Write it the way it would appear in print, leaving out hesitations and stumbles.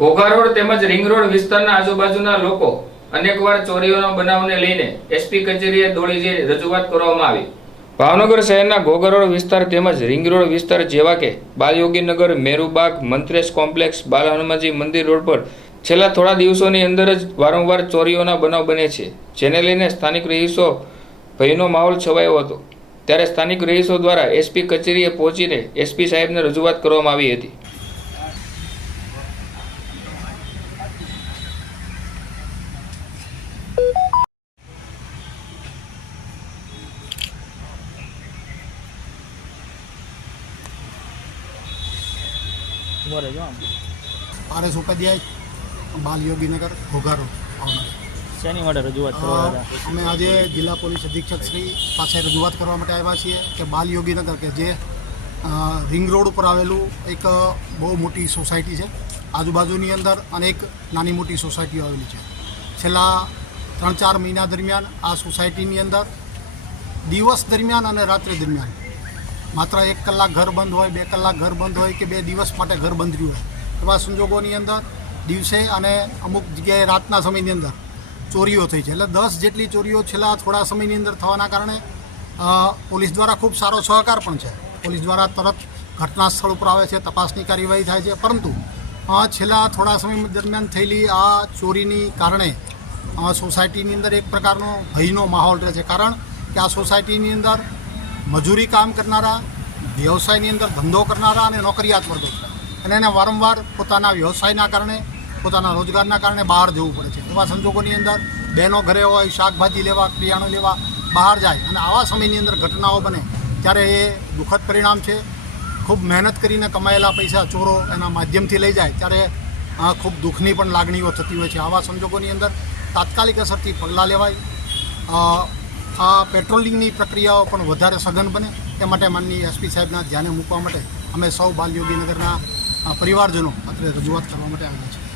Ghogha road તેમજ ring road વિસ્તારના આજુબાજુના લોકો અનેકવાર ચોરીઓના બનાવને લઈને એસપી કચેરીએ દોડી જઈ રજૂઆત કરવામાં આવી। ભાવનગર શહેરના ઘોઘા રોડ વિસ્તાર તેમજ રિંગ રોડ વિસ્તાર જેવા કે બાલયોગીનગર, મેરુબાગ, મંત્રેશ કોમ્પ્લેક્સ, બાલ હનુમાનજી મંદિર રોડ પર છેલ્લા થોડા દિવસોની અંદર જ વારંવાર ચોરીઓના બનાવ બને છે, જેને લઈને સ્થાનિક રહીશો ભયનો માહોલ છવાયો હતો। ત્યારે સ્થાનિક રહીશો દ્વારા એસપી કચેરીએ પહોંચીને એસપી સાહેબને રજૂઆત કરવામાં આવી હતી। RS Upadhyay, Balyoginagar, Ghogha road, Bhavnagar. શેની માટે રજૂઆત કરવા હતા? અમે આજે જિલ્લા પોલીસ અધિક્ષક શ્રી પાસે રજૂઆત કરવા માટે આવ્યા છીએ કે બાલયોગીનગર કે જે રિંગ રોડ ઉપર આવેલું એક બહુ મોટી સોસાયટી છે, આજુબાજુની અંદર અનેક નાની મોટી સોસાયટીઓ આવેલી છે। છેલ્લા 3-4 મહિના દરમિયાન આ સોસાયટીની અંદર દિવસ દરમિયાન અને રાત્રિ દરમિયાન માત્ર 1 કલાક ઘર બંધ હોય, 2 કલાક ઘર બંધ હોય કે 2 દિવસ માટે ઘર બંધ રહ્યું હોય, એવા સંજોગોની અંદર દિવસે અને અમુક જગ્યાએ રાતના સમયની અંદર ચોરીઓ થઈ છે। એટલે 10 જેટલી ચોરીઓ છેલ્લા થોડા સમયની અંદર થવાના કારણે પોલીસ દ્વારા ખૂબ સારો સહકાર પણ છે। પોલીસ દ્વારા તરત ઘટના સ્થળ ઉપર આવે છે, તપાસની કાર્યવાહી થાય છે, પરંતુ છેલ્લા થોડા સમય દરમિયાન થયેલી આ ચોરીની કારણે સોસાયટીની અંદર એક પ્રકારનો ભયનો માહોલ રહે છે। કારણ કે આ સોસાયટીની અંદર મજૂરી કામ કરનારા, વ્યવસાયની અંદર ધંધો કરનારા અને નોકરિયાત વર્ગો છે, અને એને વારંવાર પોતાના વ્યવસાયના કારણે, પોતાના રોજગારના કારણે બહાર જવું પડે છે। એવા સંજોગોની અંદર બહેનો ઘરે હોય, શાકભાજી લેવા, કરિયાણું લેવા બહાર જાય અને આવા સમયની અંદર ઘટનાઓ બને ત્યારે એ દુઃખદ પરિણામ છે। ખૂબ મહેનત કરીને કમાયેલા પૈસા ચોરો એના માધ્યમથી લઈ જાય ત્યારે ખૂબ દુઃખની પણ લાગણીઓ થતી હોય છે। આવા સંજોગોની અંદર તાત્કાલિક અસરથી પગલાં લેવાય, આ પેટ્રોલિંગની પ્રક્રિયાઓ પણ વધારે સઘન બને તે માટે માનનીય એસપી સાહેબના ધ્યાને મૂકવા માટે અમે સૌ બાલયોગીનગરના પરિવારજનો અત્રે રજૂઆત કરવા માટે આવ્યા છીએ।